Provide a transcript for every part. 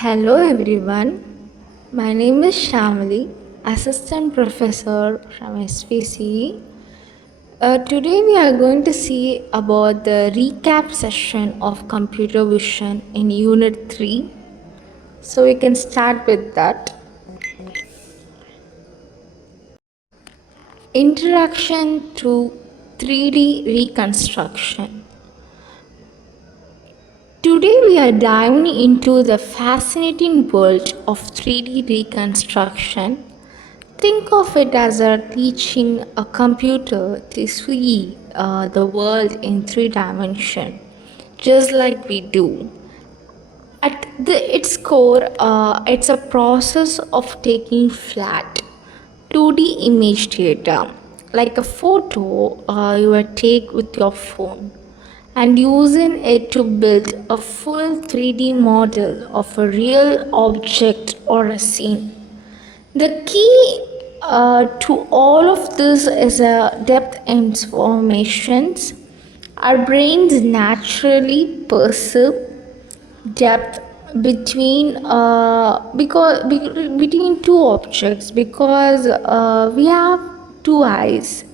Hello everyone, my name is Shamali, Assistant Professor from SPCE. Today we are going to see about the recap session of Computer Vision in Unit 3. So we can start with that. Introduction to 3D Reconstruction. Today we are diving into the fascinating world of 3D reconstruction. Think of it as a teaching a computer to see the world in 3 dimensions, just like we do. Its core, it's a process of taking flat 2D image data, like a photo you would take with your phone, and using it to build a full 3D model of a real object or a scene. The key to all of this is a depth informations. Our brains naturally perceive depth between two objects because we have two eyes,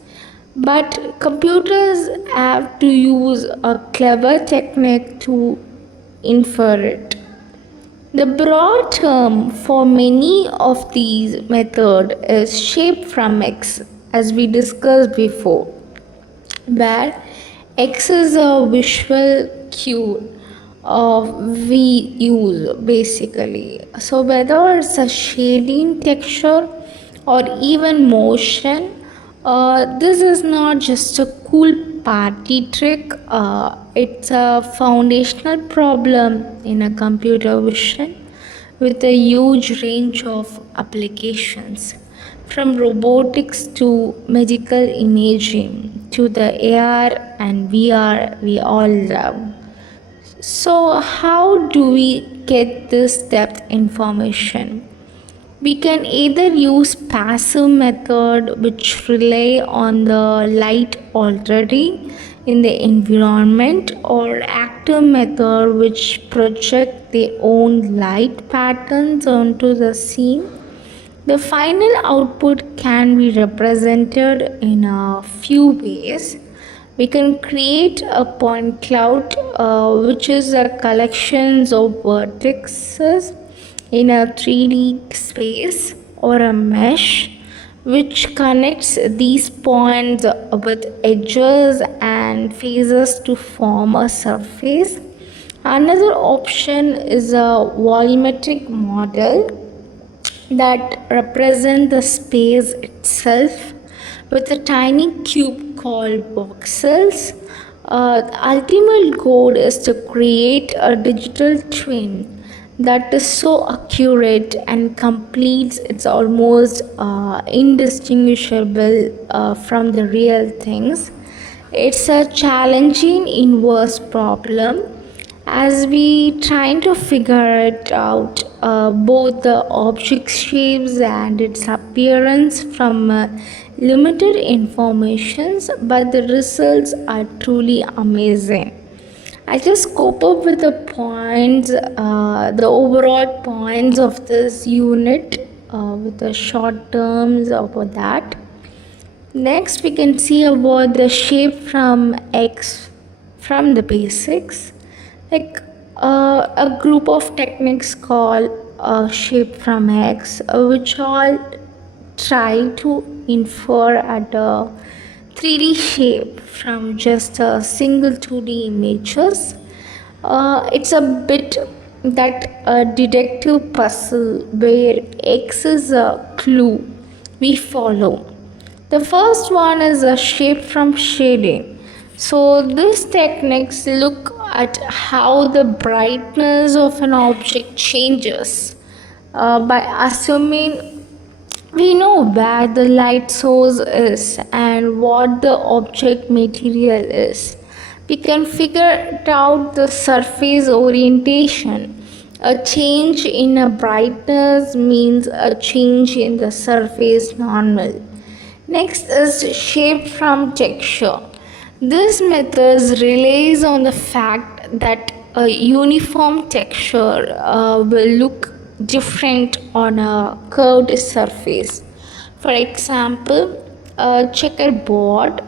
but computers have to use a clever technique to infer it. The broad term for many of these methods is shape from X, as we discussed before, where X is a visual cue we use basically. So whether it's a shading texture or even motion, this is not just a cool party trick, it's a foundational problem in a computer vision with a huge range of applications, from robotics to medical imaging to the AR and VR we all love. So, how do we get this depth information? We can either use passive method, which rely on the light already in the environment, or active method, which project their own light patterns onto the scene. The final output can be represented in a few ways. We can create a point cloud, which is a collection of vertices in a 3D space, or a mesh which connects these points with edges and faces to form a surface. Another option is a volumetric model that represent the space itself with a tiny cube called voxels. The ultimate goal is to create a digital twin that is so accurate and complete it's almost indistinguishable from the real things. It's a challenging inverse problem as we trying to figure it out, both the object shapes and its appearance from limited informations, but the results are truly amazing. I just cope up with the points, the overall points of this unit, with the short terms about that. Next, we can see about the shape from X from the basics, like a group of techniques called shape from X, which all try to infer at a 3D shape from just a single 2D images. It's a bit that a detective puzzle where X is a clue we follow. The first one is a shape from shading. So these techniques look at how the brightness of an object changes by assuming we know where the light source is and what the object material is. We can figure out the surface orientation. A change in a brightness means a change in the surface normal. Next is shape from texture. This method relies on the fact that a uniform texture will look different on a curved surface. For example, a checkerboard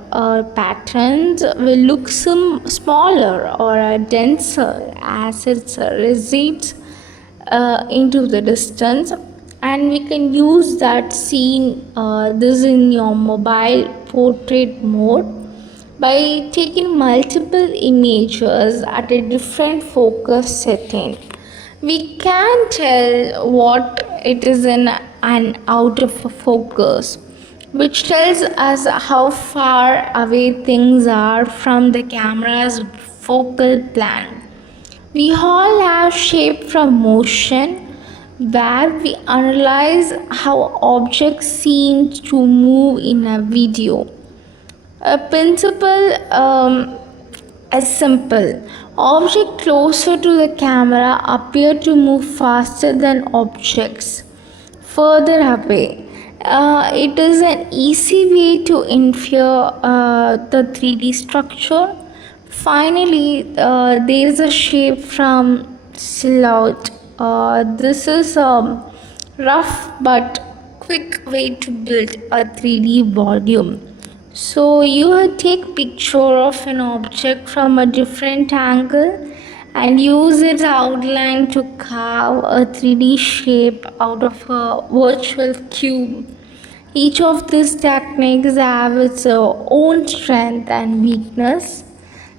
patterns will look smaller or denser as it recedes into the distance, and we can use that scene this in your mobile portrait mode by taking multiple images at a different focus setting. We can tell what it is in and out of focus, which tells us how far away things are from the camera's focal plan. We all have shape from motion, where we analyze how objects seem to move in a video. A principle is simple. Objects closer to the camera appear to move faster than objects further away. It is an easy way to infer the 3D structure. Finally, there is a shape from silhouette. This is a rough but quick way to build a 3D volume. So you take picture of an object from a different angle and use its outline to carve a 3D shape out of a virtual cube. Each of these techniques have its own strength and weakness.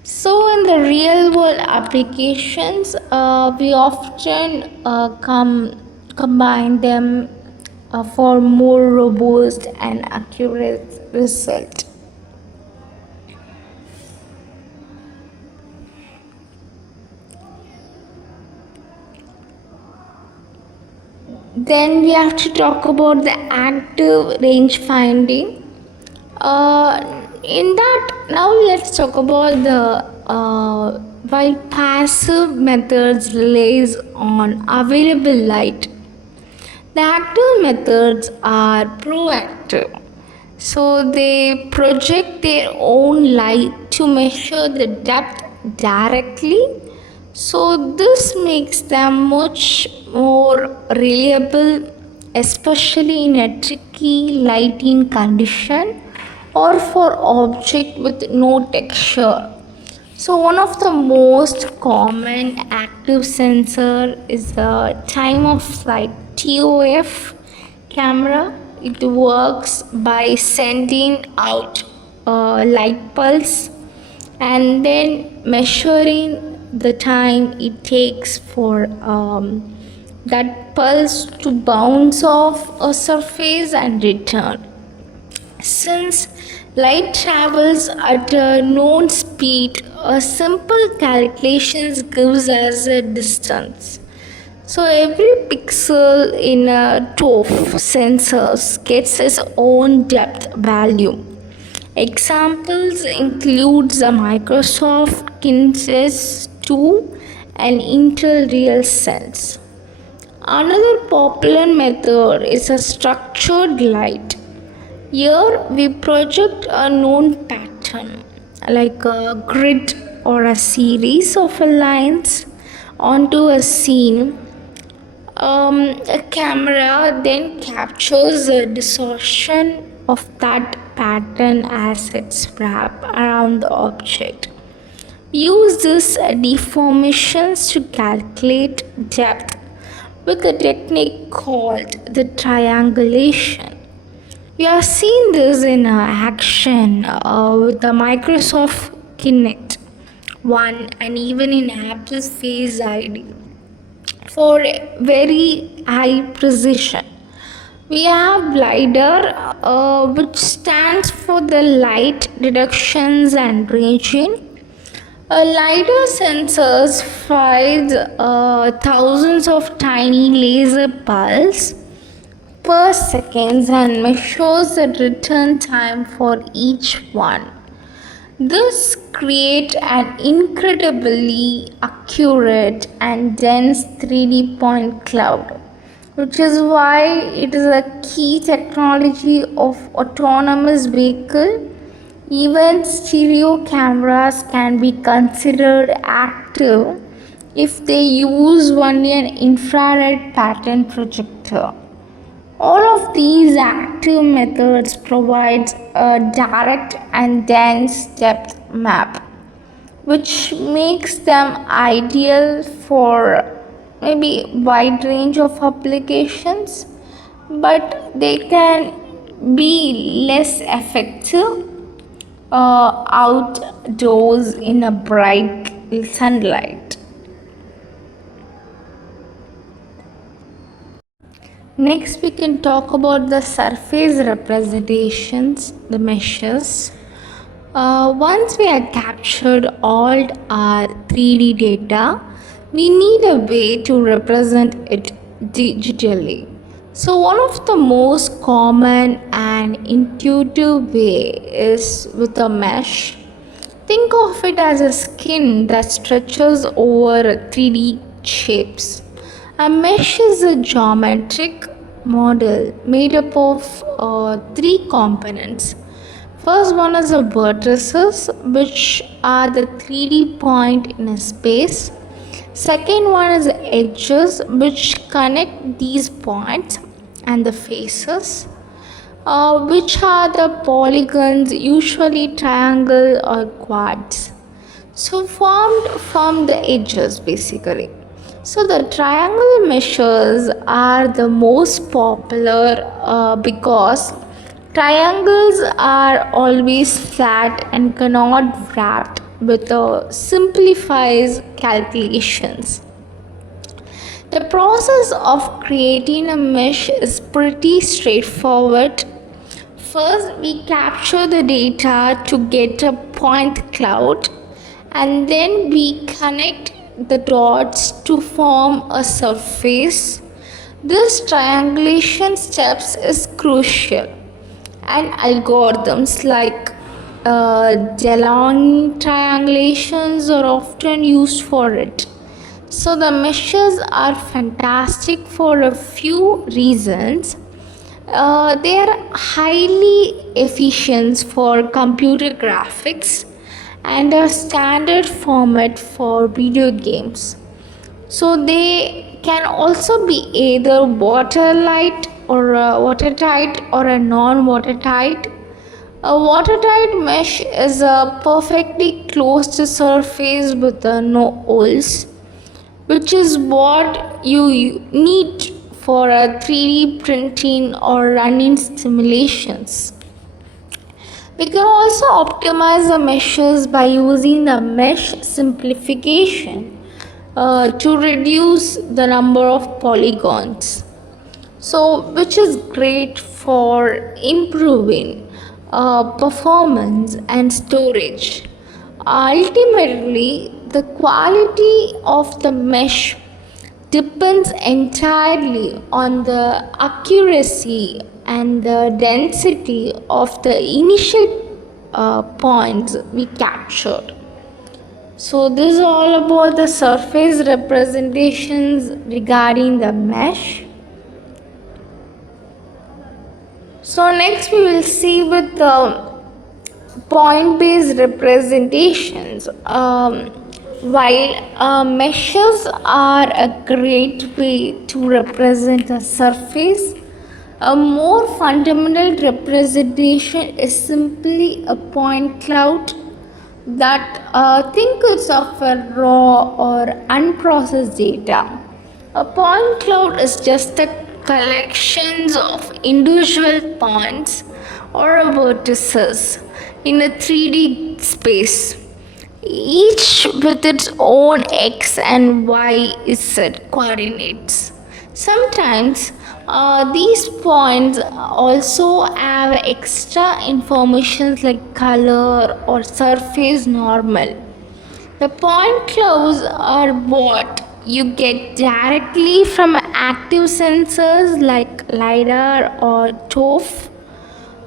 So in the real world applications, we often combine them for more robust and accurate result. Then we have to talk about the active range finding. In that, now let's talk about the while passive methods relies on available light. The active methods are proactive. So they project their own light to measure the depth directly. So this makes them much more reliable, especially in a tricky lighting condition or for object with no texture. So one of the most common active sensor is the time of flight TOF camera. It works by sending out a light pulse and then measuring the time it takes for that pulse to bounce off a surface and return. Since light travels at a known speed, a simple calculations gives us a distance. So every pixel in a TOF sensors gets its own depth value. Examples include the Microsoft Kinesis 2 and Intel RealSense. Another popular method is a structured light. Here we project a known pattern like a grid or a series of lines onto a scene. A camera then captures the distortion of that pattern as it's wrapped around the object. We use these deformations to calculate depth with a technique called the triangulation. We have seen this in action with the Microsoft Kinect 1 and even in Apple's Face ID for very high precision. We have LiDAR, which stands for the light detections and ranging. LiDAR sensors fires thousands of tiny laser pulses per second and measures the return time for each one. This creates an incredibly accurate and dense 3D point cloud, which is why it is a key technology of autonomous vehicle. Even stereo cameras can be considered active if they use only an infrared pattern projector. All of these active methods provides a direct and dense depth map, which makes them ideal for maybe wide range of applications, but they can be less effective outdoors in a bright sunlight. Next, we can talk about the surface representations, the meshes. Once we have captured all our 3D data, we need a way to represent it digitally. So one of the most common and intuitive way is with a mesh. Think of it as a skin that stretches over 3D shapes. A mesh is a geometric model made up of three components. First one is the vertices, which are the 3D point in a space. Second one is the edges, which connect these points, and the faces, which are the polygons, usually triangle or quads. So formed from the edges basically. So the triangle meshes are the most popular because triangles are always flat and cannot wrapped with simplifies calculations. The process of creating a mesh is pretty straightforward. First, we capture the data to get a point cloud, and then we connect the dots to form a surface. This triangulation steps is crucial, and algorithms like Delaunay triangulations are often used for it. So the meshes are fantastic for a few reasons. They are highly efficient for computer graphics and a standard format for video games. So they can also be either watertight or a non-watertight. A watertight mesh is a perfectly closed surface with no holes, which is what you need for a 3D printing or running simulations. We can also optimize the meshes by using the mesh simplification to reduce the number of polygons. So, which is great for improving performance and storage. Ultimately, the quality of the mesh depends entirely on the accuracy and the density of the initial points we captured. So this is all about the surface representations regarding the mesh. So next we will see with the point-based representations. While meshes are a great way to represent a surface, a more fundamental representation is simply a point cloud that think it's of a raw or unprocessed data. A point cloud is just a collections of individual points or vertices in a 3D space, each with its own x and y z coordinates. Sometimes these points also have extra information like color or surface normal. The point clouds are what you get directly from active sensors like LiDAR or TOF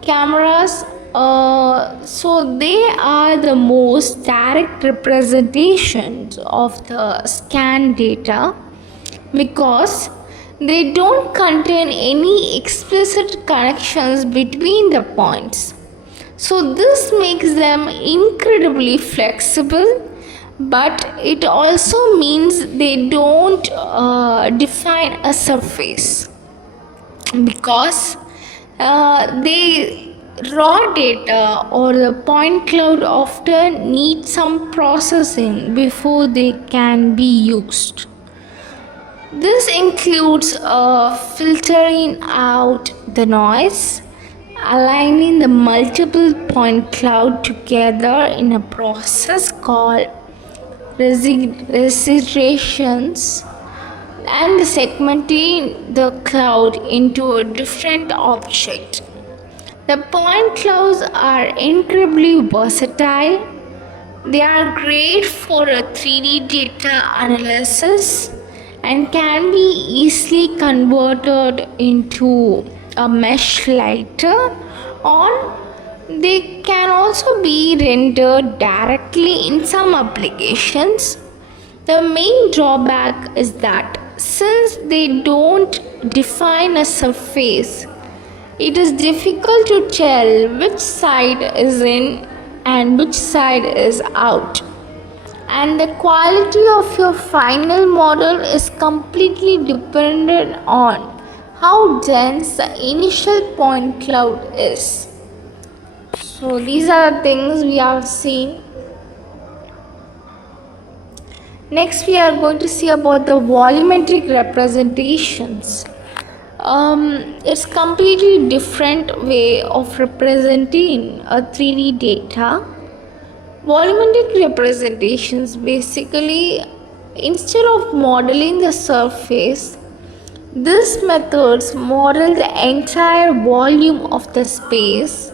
cameras. So they are the most direct representations of the scan data because they don't contain any explicit connections between the points. So this makes them incredibly flexible but it also means they don't define a surface, because the raw data or the point cloud often need some processing before they can be used. This includes filtering out the noise, aligning the multiple point cloud together in a process called registrations, and segmenting the cloud into a different object. The point clouds are incredibly versatile. They are great for a 3D data analysis and can be easily converted into a mesh later on. They can also be rendered directly in some applications. The main drawback is that since they don't define a surface, it is difficult to tell which side is in and which side is out. And the quality of your final model is completely dependent on how dense the initial point cloud is. So these are the things we have seen. Next, we are going to see about the volumetric representations. It's completely different way of representing a 3D data. Volumetric representations basically, instead of modeling the surface, these methods model the entire volume of the space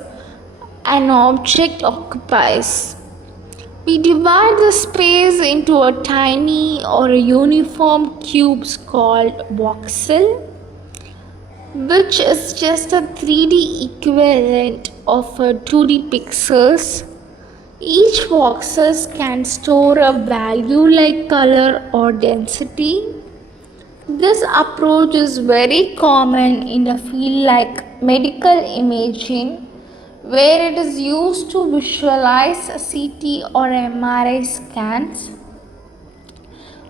an object occupies. We divide the space into a tiny or a uniform cubes called voxel, which is just a 3D equivalent of a 2D pixels. Each voxels can store a value like color or density. This approach is very common in a field like medical imaging, where it is used to visualize CT or MRI scans.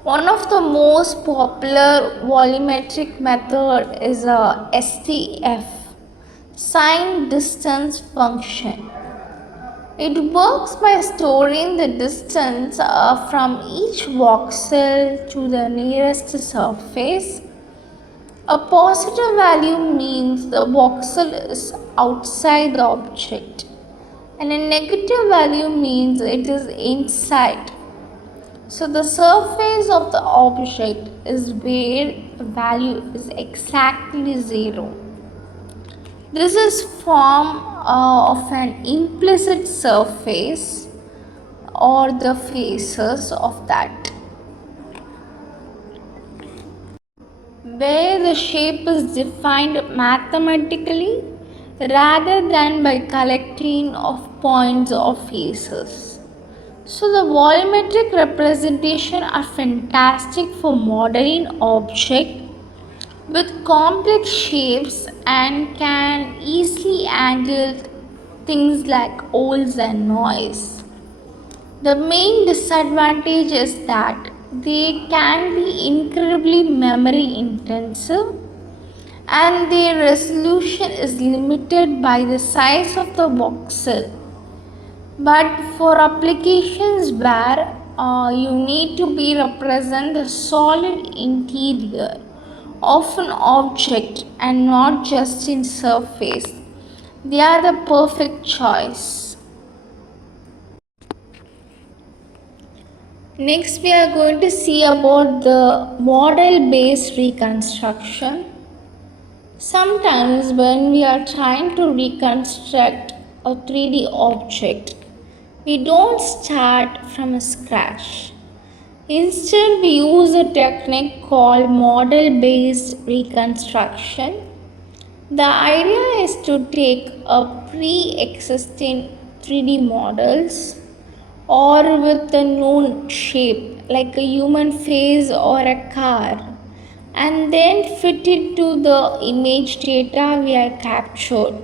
One of the most popular volumetric method is a SDF, signed distance function. It works by storing the distance from each voxel to the nearest surface. A positive value means the voxel is outside the object, and a negative value means it is inside. So the surface of the object is where the value is exactly 0. This is form of an implicit surface or the faces of that, where the shape is defined mathematically rather than by collecting of points or faces. So the volumetric representation are fantastic for modeling objects with complex shapes and can easily handle things like holes and noise. The main disadvantage is that they can be incredibly memory intensive and their resolution is limited by the size of the voxel. But for applications where you need to be represent the solid interior of an object and not just in surface, they are the perfect choice. Next, we are going to see about the model-based reconstruction. Sometimes when we are trying to reconstruct a 3D object, we don't start from scratch. Instead, we use a technique called model-based reconstruction. The idea is to take a pre-existing 3D models or with a known shape like a human face or a car, and then fit it to the image data we have captured.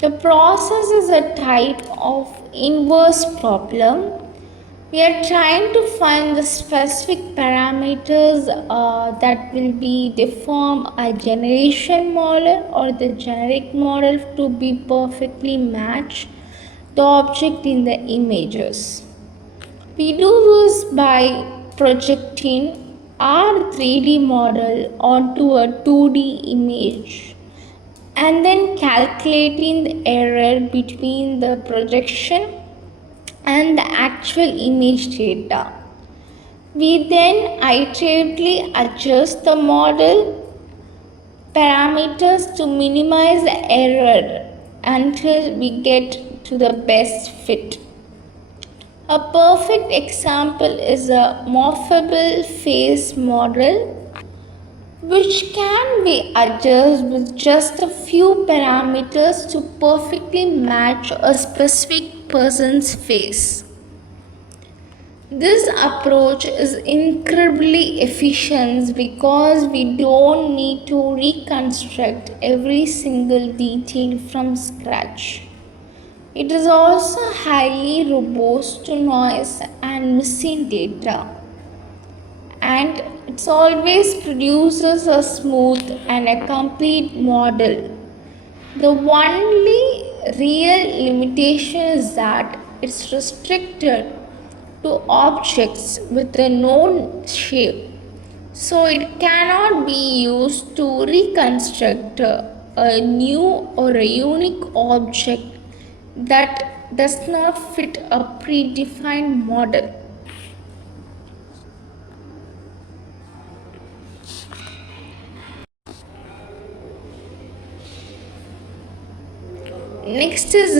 The process is a type of inverse problem We are trying to find the specific parameters that will be deform a generation model or the generic model to be perfectly match the object in the images. We do this by projecting our 3D model onto a 2D image and then calculating the error between the projection and the actual image data. We then iteratively adjust the model parameters to minimize the error until we get to the best fit. A perfect example is a morphable face model, which can be adjusted with just a few parameters to perfectly match a specific person's face. This approach is incredibly efficient because we don't need to reconstruct every single detail from scratch. It is also highly robust to noise and missing data, and it always produces a smooth and a complete model. The only real limitation is that it's restricted to objects with a known shape, so it cannot be used to reconstruct a new or a unique object that does not fit a predefined model. Next is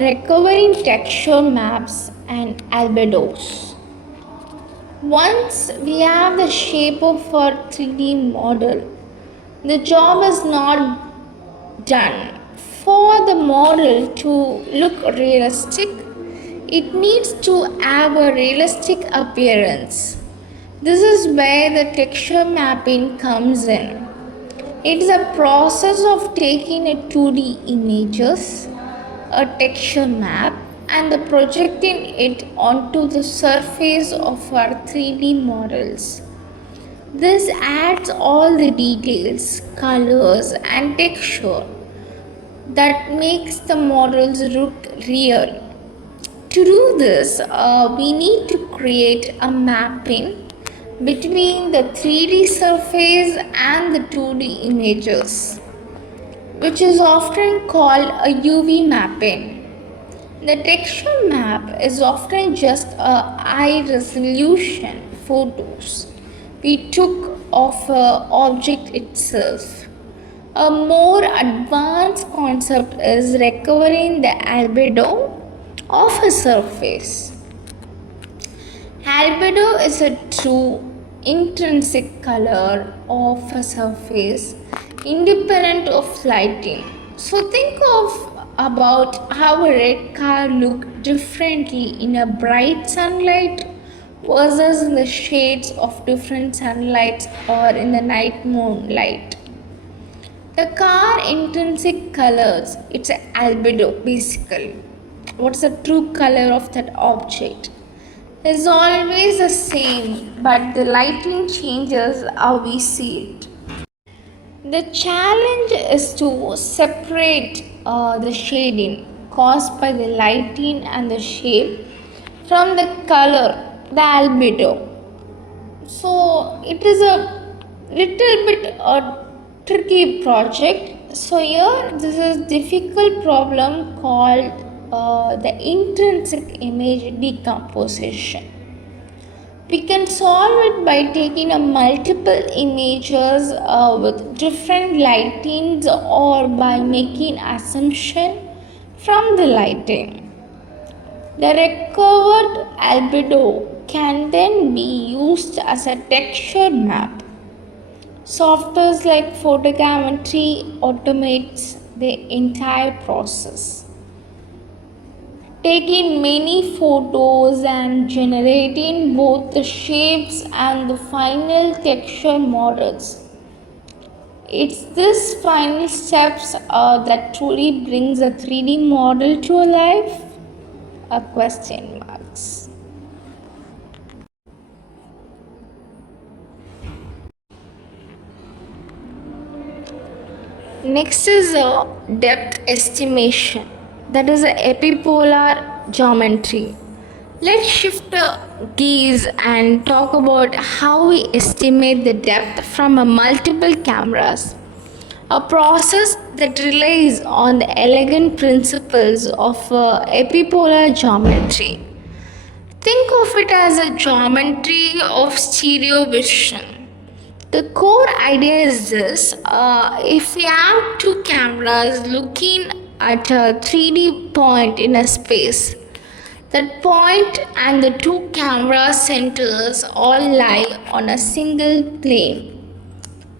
recovering texture maps and albedos. Once we have the shape of our 3D model, the job is not done. For the model to look realistic, it needs to have a realistic appearance. This is where the texture mapping comes in. It is a process of taking a 2D images, a texture map, and the projecting it onto the surface of our 3D models. This adds all the details, colors, and texture that makes the models look real. To do this, we need to create a mapping between the 3D surface and the 2D images, which is often called a UV mapping. The texture map is often just a high resolution photos we took of an object itself. A more advanced concept is recovering the albedo of a surface. Albedo is a true intrinsic color of a surface independent of lighting. So think of about how a red car look differently in a bright sunlight versus in the shades of different sunlights or in the night moonlight. The car intrinsic colors, it's an albedo basically. What's the true color of that object? Is always the same, but the lighting changes how we see it. The challenge is to separate the shading caused by the lighting and the shape from the color, the albedo. So it is a little bit a tricky project. So here this is difficult problem called the intrinsic image decomposition. We can solve it by taking a multiple images with different lightings or by making assumption from the lighting. The recovered albedo can then be used as a texture map. Softwares like photogrammetry automates the entire process, taking many photos and generating both the shapes and the final texture models. It's this final steps that truly brings a 3D model to life? A question marks. Next is depth estimation, that is epipolar geometry. Let's shift gears and talk about how we estimate the depth from multiple cameras, a process that relies on the elegant principles of epipolar geometry. Think of it as a geometry of stereo vision. The core idea is this: if we have two cameras looking at a 3D point in a space, that point and the two camera centers all lie on a single plane,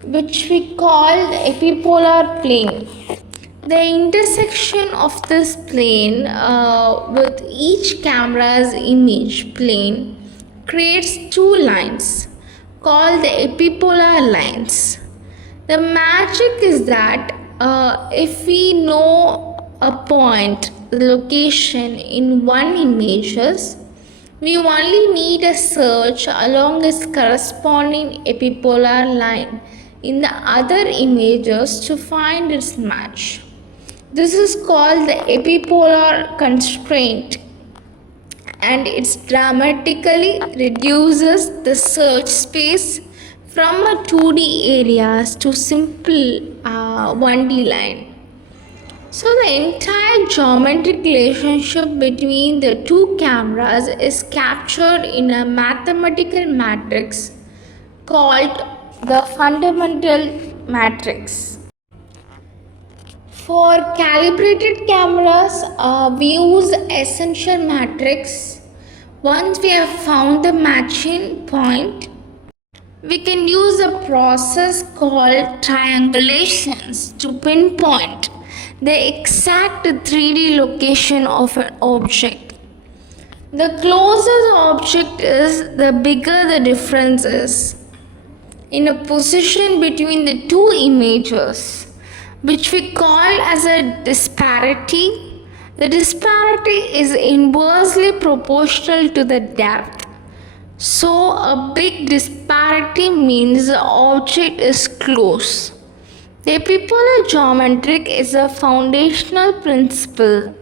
which we call the epipolar plane. The intersection of this plane with each camera's image plane creates two lines called the epipolar lines. The magic is that if we know a point, the location in one images, we only need a search along its corresponding epipolar line in the other images to find its match. This is called the epipolar constraint, and it dramatically reduces the search space from a 2D areas to simple 1D line. So the entire geometric relationship between the two cameras is captured in a mathematical matrix called the fundamental matrix. For calibrated cameras, we use essential matrix. Once we have found the matching point, we can use a process called triangulations to pinpoint the exact 3D location of an object. The closer the object is, the bigger the difference is in a position between the two images, which we call as a disparity. The disparity is inversely proportional to the depth. So a big disparity means the object is close. The epipolar geometric is a foundational principle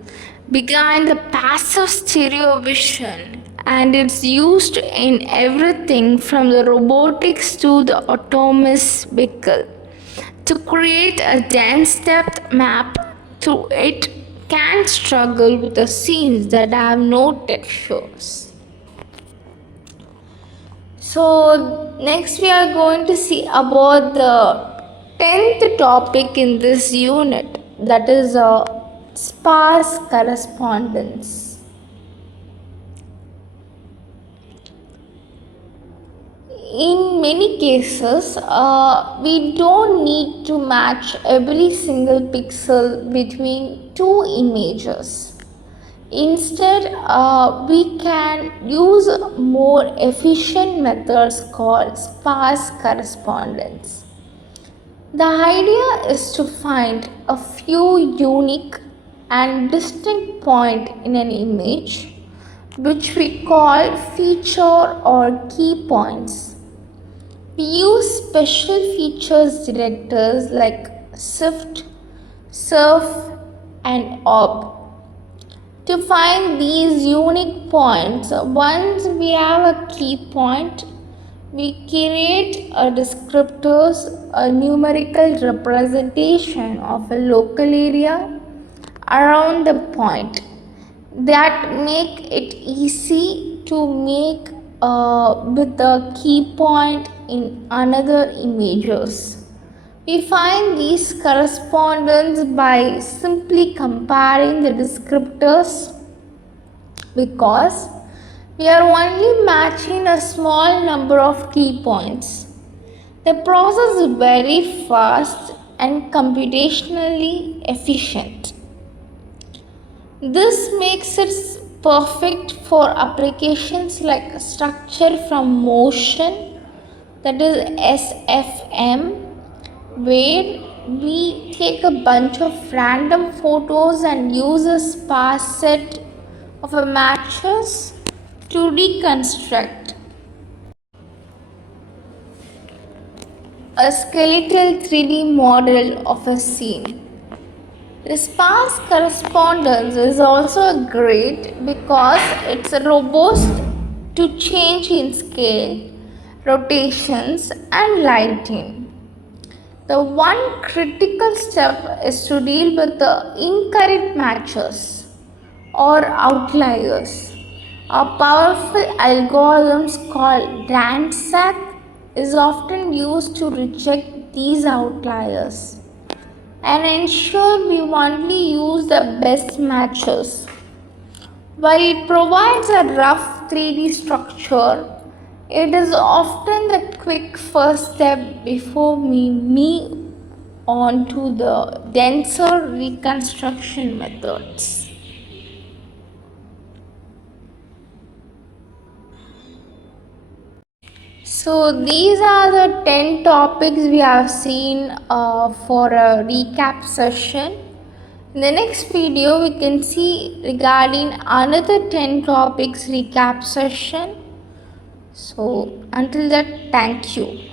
behind the passive stereo vision, and it's used in everything from the robotics to the autonomous vehicle. To create a dense depth map through it can struggle with the scenes that have no textures. So next we are going to see about the 10th topic in this unit, that is sparse correspondence. In many cases, we don't need to match every single pixel between two images. Instead, we can use more efficient methods called sparse correspondence. The idea is to find a few unique and distinct points in an image, which we call feature or key points. We use special features detectors like SIFT, SURF, and ORB to find these unique points. Once we have a key point, we create a descriptors, a numerical representation of a local area around the point that make it easy to make with the key point in another images. We find these correspondence by simply comparing the descriptors, because we are only matching a small number of key points. The process is very fast and computationally efficient. This makes it perfect for applications like structure from motion, that is SFM, where we take a bunch of random photos and use a sparse set of matches to reconstruct. a skeletal 3D model of a scene. The sparse correspondence is also great because it's robust to change in scale, rotations, and lighting. The one critical step is to deal with the incorrect matches or outliers. A powerful algorithm called RANSAC is often used to reject these outliers and ensure we only use the best matches. While it provides a rough 3D structure, it is often the quick first step before we move on to the denser reconstruction methods. So these are the 10 topics we have seen for a recap session. In the next video, we can see regarding another 10 topics recap session. So until that, thank you.